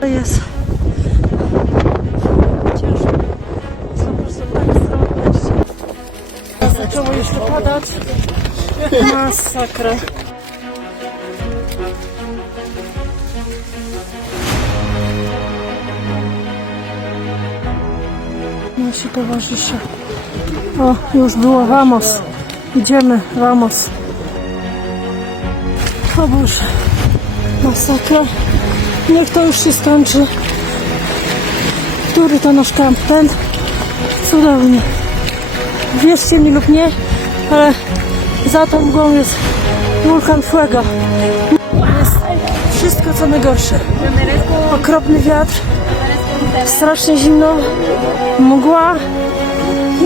To jest ciężko. Jest po prostu tak zdrowe. Zaczęło jeszcze padać. Masakra. Nasi towarzysze. O, już było Ramos. Idziemy, Ramos. O Boże. Masakra. Niech to już się skończy. Który to nasz kamp? Ten? Cudownie. Wierzcie mi lub nie, ale za tą mgłą jest wulkan Fuego. Jest wszystko co najgorsze. Okropny wiatr, strasznie zimno, mgła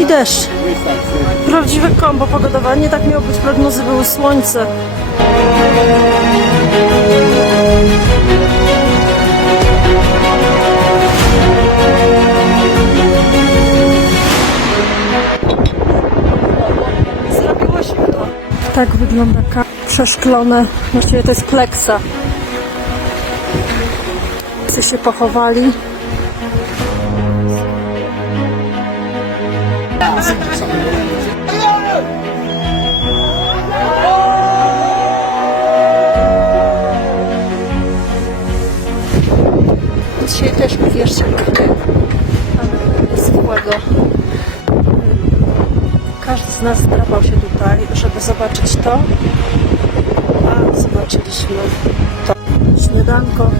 i deszcz. Prawdziwe kombo pogodowe. Nie tak miało być prognozy, były słońce. Tak wygląda ka- przeszklone. Właściwie to jest pleksa. Wszyscy się pochowali. Dzisiaj też uwierzcie, zwykłego. Każdy z nas drapał się tutaj, żeby zobaczyć to, a zobaczyliśmy to. Śniadanko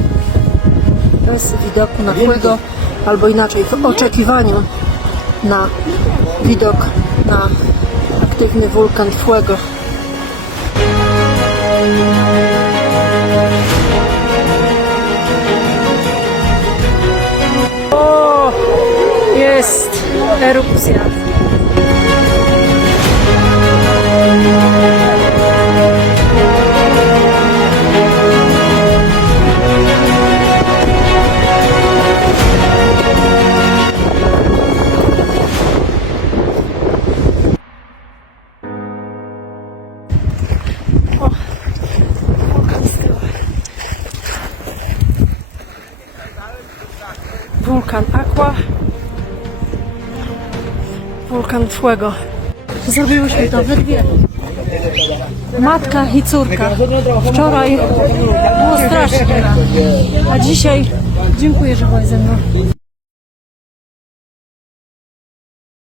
bez widoku na Fuego, albo inaczej, w oczekiwaniu na widok na aktywny wulkan Fuego. O, jest erupcja. O, wulkan Skała. Wulkan Aqua. Wulkan Fuego. Zrobiłyśmy to we dwie. Matka i córka. Wczoraj było strasznie. A dzisiaj dziękuję, że byłeś ze mną.